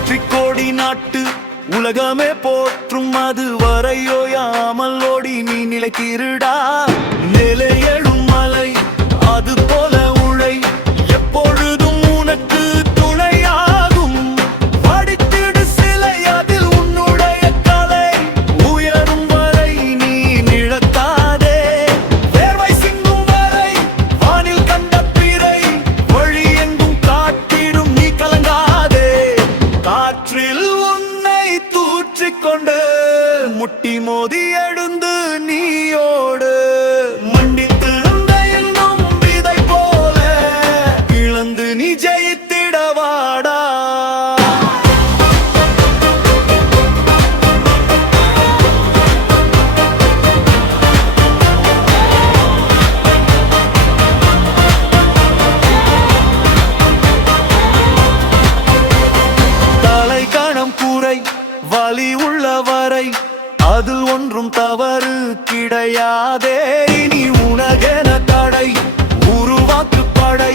வெற்றி கோடி நாட்டு உலகமே போற்றும் அது வரையோயாமல் ஓடி நீ நிலைத்திருடா. நிலையெழும் மலை அது போல உழை எப்பொழுதும் உனக்கு துணையாகும். படித்திடு சிலை அதில் உன்னுடைய கலை உயரும் வரை நீ நிழத்தாதே. வேர்வை சிந்தும் வரை வானில் கண்ட பிறை வழி எங்கும் காட்டிடும் நீ கலங்காதே. காற்றில் உன்னை தூற்றிக்கொண்டு முட்டி மோதி எழுந்து நீயோடு. மண்டித்திருந்த என்னும் விதை போல இழந்து நீ ஜெயித்திடவாடா. தலை கணம் கூரை வலி உள்ளவரை அதில் ஒன்றும் தவறு கிடையாதே. இனி உனகென கடை உருவாக்கு படை